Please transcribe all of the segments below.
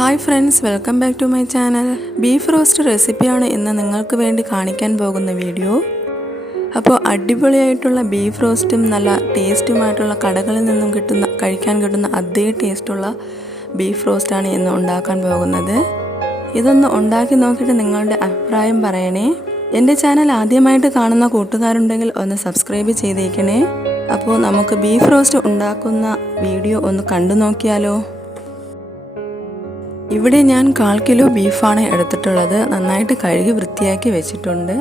Hi friends welcome back to my channel. Beef roast റെസിപ്പിയാണ് ഇന്ന് നിങ്ങൾക്ക് വേണ്ടി കാണിക്കാൻ പോകുന്ന വീഡിയോ. അപ്പോൾ അടിപൊളിയായിട്ടുള്ള ബീഫ് റോസ്റ്റും നല്ല ടേസ്റ്റുമായിട്ടുള്ള കടകളിൽ നിന്നും കിട്ടുന്ന കഴിക്കാൻ കിട്ടുന്ന അതേ ടേസ്റ്റുള്ള ബീഫ് റോസ്റ്റാണ് ഇന്ന് ഉണ്ടാക്കാൻ പോകുന്നത്. ഇതൊന്ന് ഉണ്ടാക്കി നോക്കിയിട്ട് നിങ്ങളുടെ അഭിപ്രായം പറയണേ. എന്റെ ചാനൽ ആദ്യമായിട്ട് കാണുന്ന കൂട്ടുകാരുണ്ടെങ്കിൽ ഒന്ന് സബ്സ്ക്രൈബ് ചെയ്തേക്കണേ. അപ്പോൾ നമുക്ക് ബീഫ് റോസ്റ്റ് ഉണ്ടാക്കുന്ന വീഡിയോ ഒന്ന് കണ്ടു നോക്കിയാലോ. ഇവിടെ ഞാൻ കാൽ കിലോ ബീഫാണ് എടുത്തിട്ടുള്ളത്. നന്നായിട്ട് കഴുകി വൃത്തിയാക്കി വെച്ചിട്ടുണ്ട്.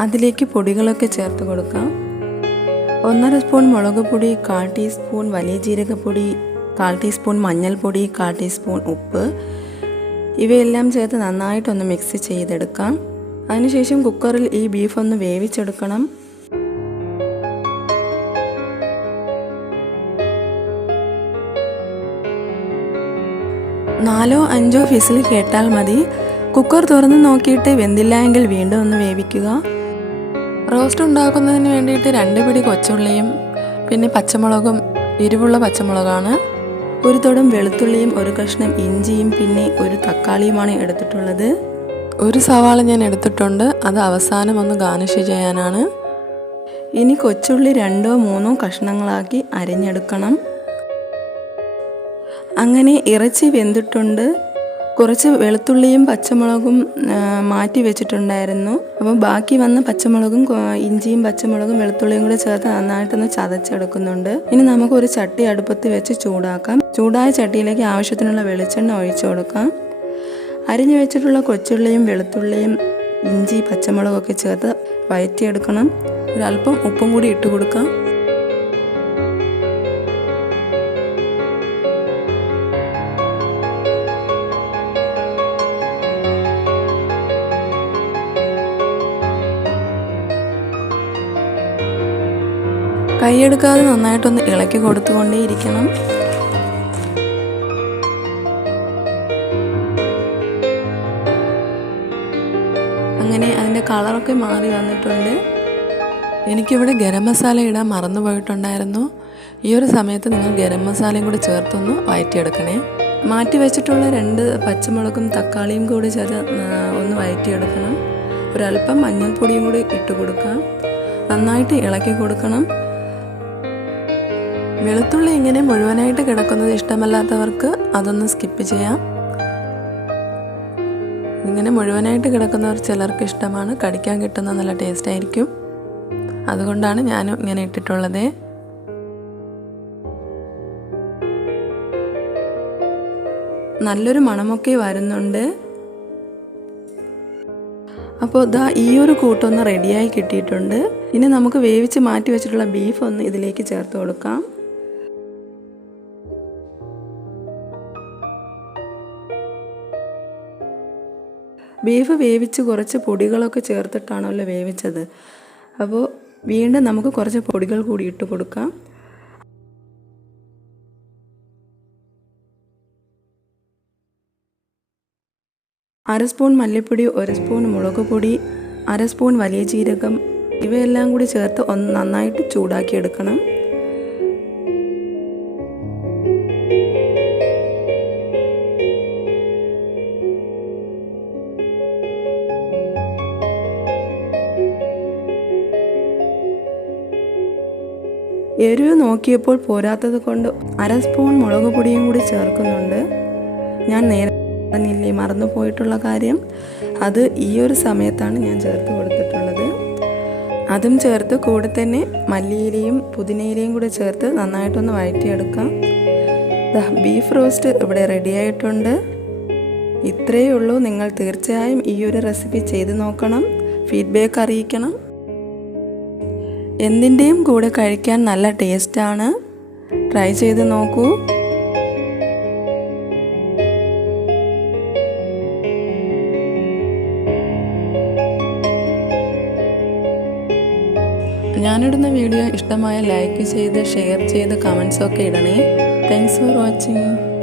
അതിലേക്ക് പൊടികളൊക്കെ ചേർത്ത് കൊടുക്കാം. ഒന്നര സ്പൂൺ മുളക് പൊടി കാൽ ടീസ്പൂൺ വലിയ ജീരകപ്പൊടി കാൽ ടീസ്പൂൺ മഞ്ഞൾപ്പൊടി കാൽ ടീസ്പൂൺ ഉപ്പ്. ഇവയെല്ലാം ചേർത്ത് നന്നായിട്ടൊന്ന് മിക്സ് ചെയ്തെടുക്കാം. അതിനുശേഷം കുക്കറിൽ ഈ ബീഫ് ഒന്ന് വേവിച്ചെടുക്കണം. നാലോ അഞ്ചോ ഫിസിൽ കേട്ടാൽ മതി. കുക്കർ തുറന്ന് നോക്കിയിട്ട് വെന്തില്ല എങ്കിൽ വീണ്ടും ഒന്ന് വേവിക്കുക. റോസ്റ്റ് ഉണ്ടാക്കുന്നതിന് വേണ്ടിയിട്ട് രണ്ട് പിടി കൊച്ചുള്ളിയും പിന്നെ പച്ചമുളകും എരിവുള്ള പച്ചമുളകാണ്. ഒരു തൊടും വെളുത്തുള്ളിയും ഒരു കഷ്ണം ഇഞ്ചിയും പിന്നെ ഒരു തക്കാളിയുമാണ് എടുത്തിട്ടുള്ളത്. ഒരു സവാള ഞാൻ എടുത്തിട്ടുണ്ട്. അത് അവസാനം ഒന്ന് ഗാർണിഷ് ചെയ്യാനാണ്. ഇനി കൊച്ചുള്ളി രണ്ടോ മൂന്നോ കഷ്ണങ്ങളാക്കി അരിഞ്ഞെടുക്കണം. അങ്ങനെ ഇറച്ചി വെന്തിട്ടുണ്ട്. കുറച്ച് വെളുത്തുള്ളിയും പച്ചമുളകും മാറ്റി വെച്ചിട്ടുണ്ടായിരുന്നു. അപ്പോൾ ബാക്കി വന്ന പച്ചമുളകും ഇഞ്ചിയും പച്ചമുളകും വെളുത്തുള്ളിയും കൂടെ ചേർത്ത് നന്നായിട്ടൊന്ന് ചതച്ചെടുക്കുന്നുണ്ട്. ഇനി നമുക്ക് ഒരു ചട്ടി അടുപ്പത്ത് വെച്ച് ചൂടാക്കാം. ചൂടായ ചട്ടിയിലേക്ക് ആവശ്യത്തിനുള്ള വെളിച്ചെണ്ണ ഒഴിച്ചു കൊടുക്കാം. അരിഞ്ഞു വെച്ചിട്ടുള്ള കൊച്ചുള്ളിയും വെളുത്തുള്ളിയും ഇഞ്ചി പച്ചമുളകൊക്കെ ചേർത്ത് വയറ്റിയെടുക്കണം. ഒരല്പം ഉപ്പും കൂടി ഇട്ട് കൊടുക്കാം. കൈയെടുക്കാതെ നന്നായിട്ടൊന്ന് ഇളക്കി കൊടുത്തുകൊണ്ടേയിരിക്കണം. അങ്ങനെ അതിന്റെ കളറൊക്കെ മാറി വന്നിട്ടുണ്ട്. എനിക്കിവിടെ ഗരം മസാല ഇടാൻ മറന്നു പോയിട്ടുണ്ടായിരുന്നു. ഈ ഒരു സമയത്ത് നിങ്ങൾ ഗരം മസാലയും കൂടി ചേർത്തൊന്ന് വയറ്റിയെടുക്കണേ. മാറ്റി വെച്ചിട്ടുള്ള രണ്ട് പച്ചമുളകും തക്കാളിയും കൂടി ചേർത്ത് ഒന്ന് വയറ്റിയെടുക്കണം. ഒരല്പം മഞ്ഞൾപ്പൊടിയും കൂടി ഇട്ട് കൊടുക്കാം നന്നായിട്ട് ഇളക്കി കൊടുക്കണം. വെളുത്തുള്ളി ഇങ്ങനെ മുഴുവനായിട്ട് കിടക്കുന്നത് ഇഷ്ടമല്ലാത്തവർക്ക് അതൊന്ന് സ്കിപ്പ് ചെയ്യാം. ഇങ്ങനെ മുഴുവനായിട്ട് കിടക്കുന്നവർ ചിലർക്ക് ഇഷ്ടമാണ്. കടിക്കാൻ കിട്ടുന്ന നല്ല ടേസ്റ്റ് ആയിരിക്കും. അതുകൊണ്ടാണ് ഞാനും ഇങ്ങനെ ഇട്ടിട്ടുള്ളത്. നല്ലൊരു മണമൊക്കെ വരുന്നുണ്ട്. അപ്പോൾ ഇതാ ഈ ഒരു കൂട്ടൊന്ന് റെഡിയായി കിട്ടിയിട്ടുണ്ട്. ഇനി നമുക്ക് വേവിച്ച് മാറ്റി വെച്ചിട്ടുള്ള ബീഫ് ഒന്ന് ഇതിലേക്ക് ചേർത്ത് കൊടുക്കാം. ബീഫ് വേവിച്ച് കുറച്ച് പൊടികളൊക്കെ ചേർത്തിട്ടാണല്ലോ വേവിച്ചത്. അപ്പോൾ വീണ്ടും നമുക്ക് കുറച്ച് പൊടികൾ കൂടി ഇട്ട് കൊടുക്കാം. അര സ്പൂൺ മല്ലിപ്പൊടി ഒരു സ്പൂൺ മുളക് പൊടി അര സ്പൂൺ വലിയ ജീരകം ഇവയെല്ലാം കൂടി ചേർത്ത് ഒന്ന് നന്നായിട്ട് ചൂടാക്കി എടുക്കണം. എരിവ് നോക്കിയപ്പോൾ പോരാത്തത് കൊണ്ട് അര സ്പൂൺ മുളക് പൊടിയും കൂടി ചേർക്കുന്നുണ്ട്. ഞാൻ നേരെ പറഞ്ഞില്ലേ മറന്നു പോയിട്ടുള്ള കാര്യം? അത് ഈ ഒരു സമയത്താണ് ഞാൻ ചേർത്ത് കൊടുത്തിട്ടുള്ളത്. അതും ചേർത്ത് കൂടെ തന്നെ മല്ലിയിലയും പുതിനയിലയും കൂടി ചേർത്ത് നന്നായിട്ടൊന്ന് വഴറ്റിയെടുക്കാം. ബീഫ് റോസ്റ്റ് ഇവിടെ റെഡി ആയിട്ടുണ്ട്. ഇത്രയേ ഉള്ളൂ. നിങ്ങൾ തീർച്ചയായും ഈ ഒരു റെസിപ്പി ചെയ്ത് നോക്കണം. ഫീഡ്ബാക്ക് അറിയിക്കണം. എന്തിന്റെയും കൂടെ കഴിക്കാൻ നല്ല ടേസ്റ്റാണ്. ട്രൈ ചെയ്ത് നോക്കൂ. ഞാനിടുന്ന വീഡിയോ ഇഷ്ടമായ ലൈക്ക് ചെയ്ത് ഷെയർ ചെയ്ത് കമൻസൊക്കെ ഇടണേ. Thanks for watching